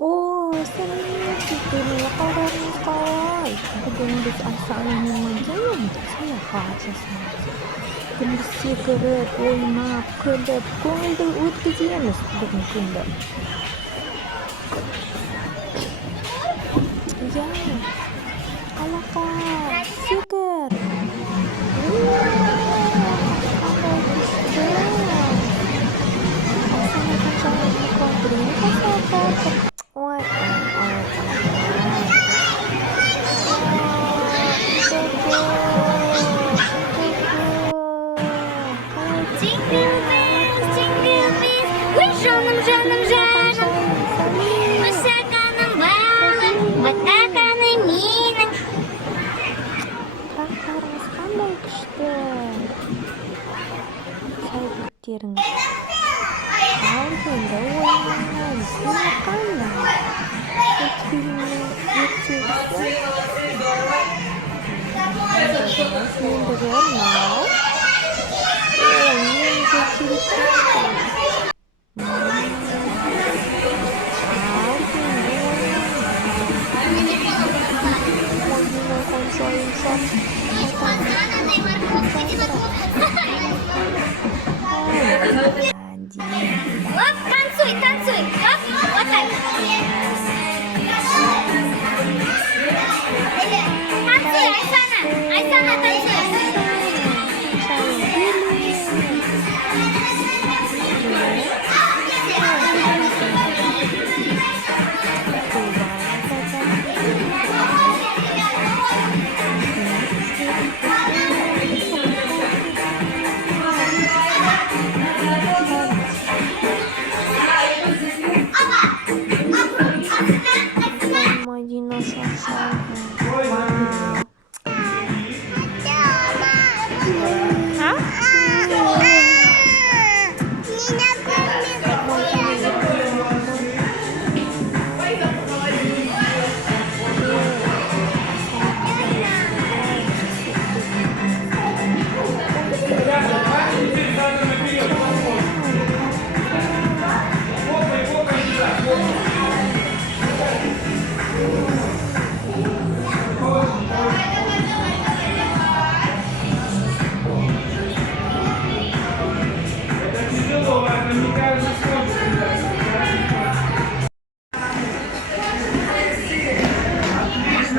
О, смотрите, милақайlarınız var. Bugün biz Aslan'ın yanına sayahat жасаймыз. Күнді секіріп, ойнап, күліп, көңілді өткіземіз бүгін күнді. Ya, алақа, секір. Қандай күшті. Асана қаншалықты қуаттырын қасапатыр. Ой, Жаным, жаным, жаным, высоканым балым, высоканым мином. Трактарыңыз қандай күшті. Сәйгүліктеріңіз. Ал енді ойнаймыз. Міне қандай. Мультфильмнің ертегісі. Ендігі мынау. Ендігі телефон. Оп, танцуй, танцуй. Оп, вот так. Танцуй, Айсана. Айсана, танцуй. Мадина шашала.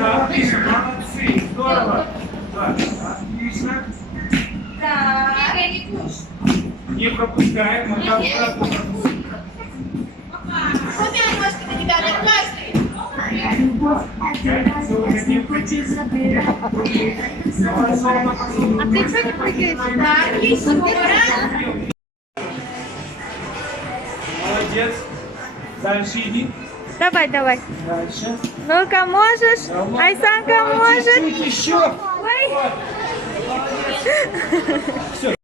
Отлично, молодцы, здорово. Так, отлично. Не пропускаем, мы там пропустим. А ты что не прыгаешь? Молодец. Дальше иди. Давай, давай. Дальше. Ну-ка, можешь? Айсанка, может? Чуть-чуть еще. Ой. Все.